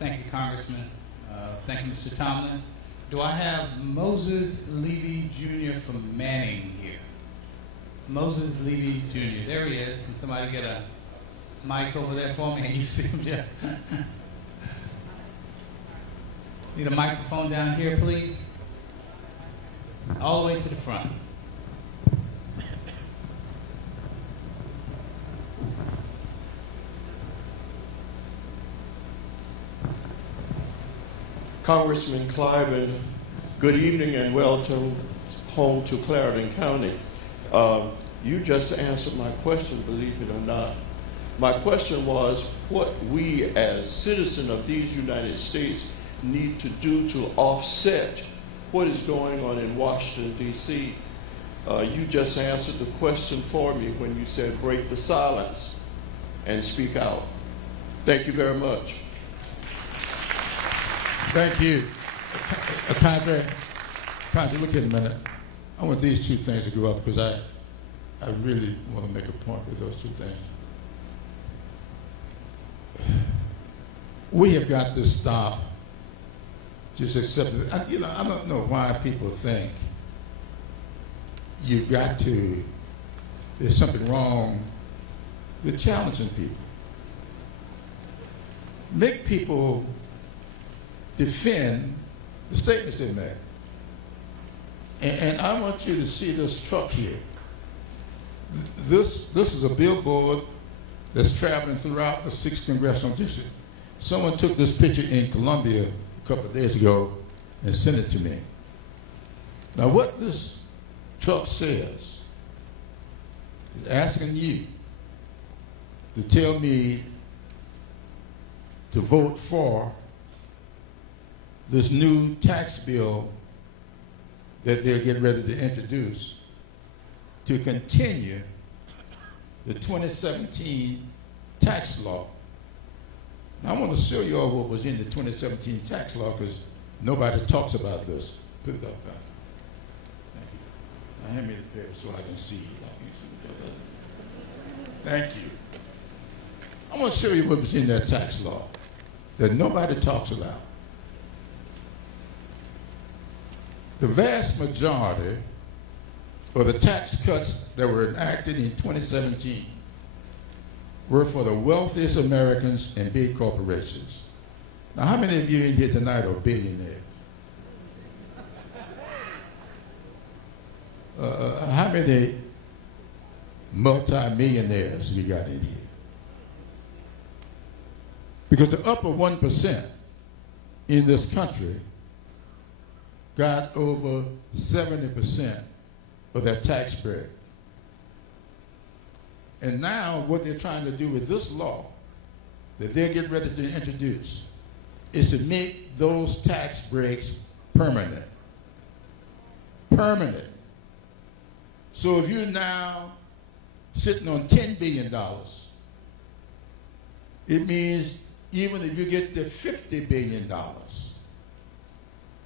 Thank you, Congressman. Thank you, Mr. Tomlin. Do I have Moses Levy Jr. from Manning here? Moses Levy Jr. There he is. Can somebody get a mic over there for me? Can you see him, Jeff? Need a microphone down here, please. All the way to the front. Congressman Clyburn, good evening and welcome home to Clarendon County. You just answered my question, believe it or not. My question was what we as citizens of these United States need to do to offset what is going on in Washington, D.C. You just answered the question for me when you said break the silence and speak out. Thank you very much. Thank you. Congress, look at a minute. I want these two things to go up because I really want to make a point with those two things. We have got to stop just accepting it. I don't know why people think there's something wrong with challenging people. Make people defend the statements they make. And I want you to see this truck here. This is a billboard that's traveling throughout the 6th Congressional District. Someone took this picture in Columbia a couple of days ago and sent it to me. Now what this truck says is asking you to tell me to vote for this new tax bill that they're getting ready to introduce to continue the 2017 tax law. Now I want to show you all what was in the 2017 tax law because nobody talks about this. Put it up, Pat. Thank you. Now hand me the paper so I can see. Thank you. I want to show you what was in that tax law that nobody talks about. The vast majority of the tax cuts that were enacted in 2017 were for the wealthiest Americans and big corporations. Now, how many of you in here tonight are billionaires? How many multi-millionaires we got in here? Because the upper 1% in this country got over 70% of their tax break. And now what they're trying to do with this law that they're getting ready to introduce is to make those tax breaks permanent. Permanent. So if you're now sitting on $10 billion, it means even if you get to $50 billion,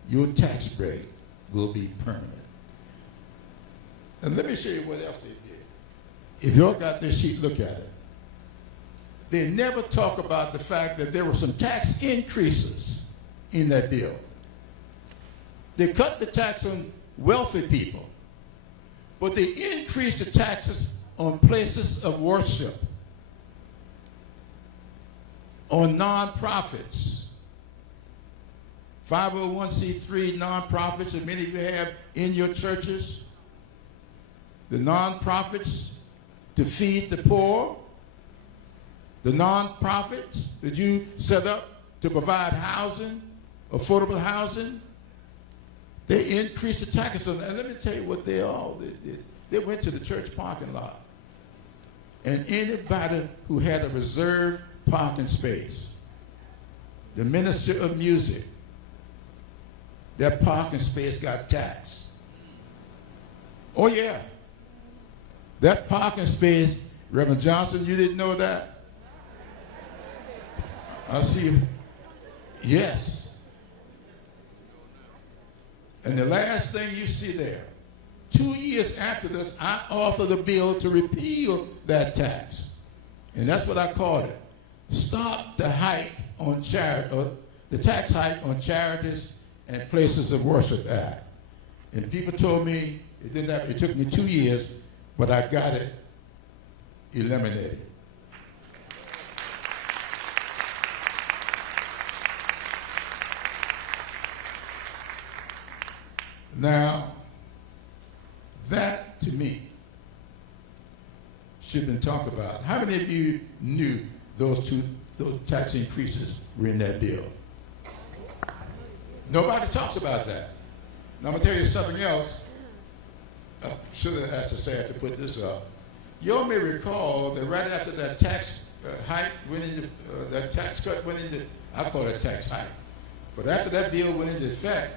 your tax break will be permanent. And let me show you what else they did. If y'all got this sheet, look at it. They never talk about the fact that there were some tax increases in that bill. They cut the tax on wealthy people, but they increased the taxes on places of worship, on nonprofits, 501c3 nonprofits that many of you have in your churches, the nonprofits to feed the poor, the nonprofits that you set up to provide housing, affordable housing. They increased the taxes on that. And let me tell you what they all did. They went to the church parking lot, and anybody who had a reserved parking space, the minister of music, that parking space got taxed. Oh yeah. That parking space, Reverend Johnson, you didn't know that? I see you. Yes. And the last thing you see there, 2 years after this, I authored a bill to repeal that tax. And that's what I called it. Stop the hike on charity, the Tax Hike on Charities and Places of Worship Act. And people told me it took me 2 years, but I got it eliminated. Now, that to me should have been talked about. How many of you knew those tax increases were in that bill? Nobody talks about that. Now, I'm going to tell you something else. I should have asked the staff to put this up. You all may recall that right after that tax hike went into, that tax cut went into, I call it tax hike, but after that bill went into effect,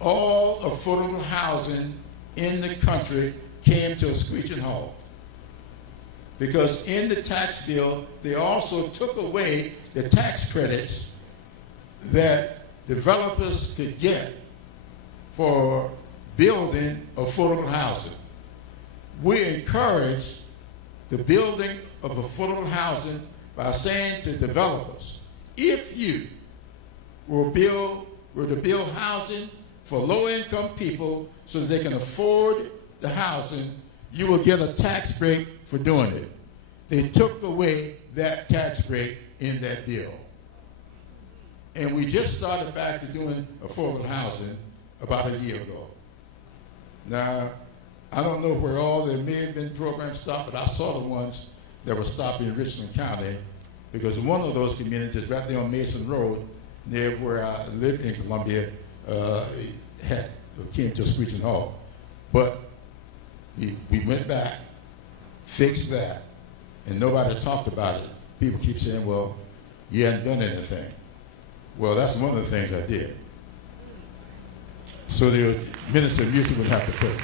all affordable housing in the country came to a screeching halt. Because in the tax bill, they also took away the tax credits that developers could get for building affordable housing. We encourage the building of affordable housing by saying to developers, if you were to build housing for low-income people so that they can afford the housing, you will get a tax break for doing it. They took away that tax break in that bill. And we just started back to doing affordable housing about a year ago. Now, I don't know where there may have been programs stopped, but I saw the ones that were stopped in Richland County because one of those communities right there on Mason Road, near where I live in Columbia, came to a screeching halt. But we went back, fixed that, and nobody talked about it. People keep saying, well, you hadn't done anything. Well, that's one of the things I did. So the Minister of Music would have to put it.